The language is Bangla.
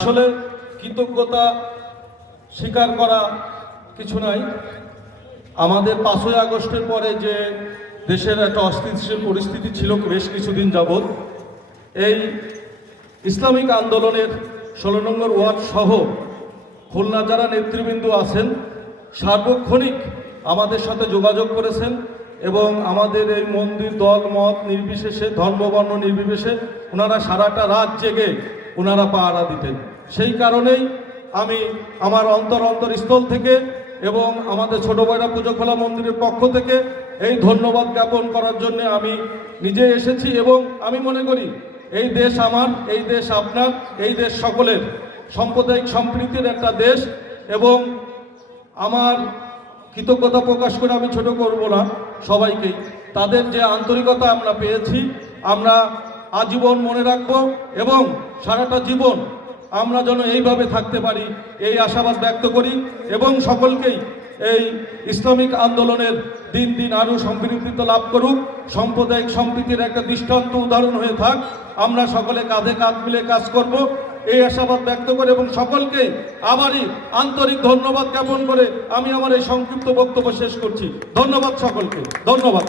আসলে কৃতজ্ঞতা স্বীকার করা কিছু নাই। আমাদের 5ই আগস্টের পরে যে দেশের একটা অস্থিতিশীল পরিস্থিতি ছিল বেশ কিছুদিন যাবৎ, এই ইসলামিক আন্দোলনের 16 নম্বর ওয়ার্ড সহ খুলনা যারা নেতৃবৃন্দ আছেন সার্বক্ষণিক আমাদের সাথে যোগাযোগ করেছেন এবং আমাদের এই মন্দির দল মত নির্বিশেষে ধর্ম বর্ণ নির্বিশেষে ওনারা সারাটা রাত জেগে ওনারা পাহারা দিতেন। সেই কারণেই আমি আমার অন্তরস্থল থেকে এবং আমাদের ছোট বয়রা পুজোখোলা মন্দিরের পক্ষ থেকে এই ধন্যবাদ জ্ঞাপন করার জন্য আমি নিজে এসেছি। এবং আমি মনে করি এই দেশ আমার, এই দেশ আপনার, এই দেশ সকলের সাম্প্রদায়িক সম্প্রীতির একটা দেশ। এবং আমার কৃতজ্ঞতা প্রকাশ করে আমি ছোট করব না সবাইকেই। তাদের যে আন্তরিকতা আমরা পেয়েছি আমরা আজীবন মনে রাখব এবং সারাটা জীবন আমরা যেন এইভাবে থাকতে পারি এই আশাবাদ ব্যক্ত করি এবং সকলকেই এই ইসলামিক আন্দোলনের দিন দিন আরও সমৃদ্ধিত্ব লাভ করুক, সাম্প্রদায়িক সম্প্রীতির একটা দৃষ্টান্ত উদাহরণ হয়ে থাক। আমরা সকলে কাঁধে কাঁধ মিলে কাজ করব এই আশাবাদ ব্যক্ত করে এবং সকলকে আবারই আন্তরিক ধন্যবাদ জ্ঞাপন করে আমি আমার এই সংক্ষিপ্ত বক্তব্য শেষ করছি। ধন্যবাদ সকলকে, ধন্যবাদ।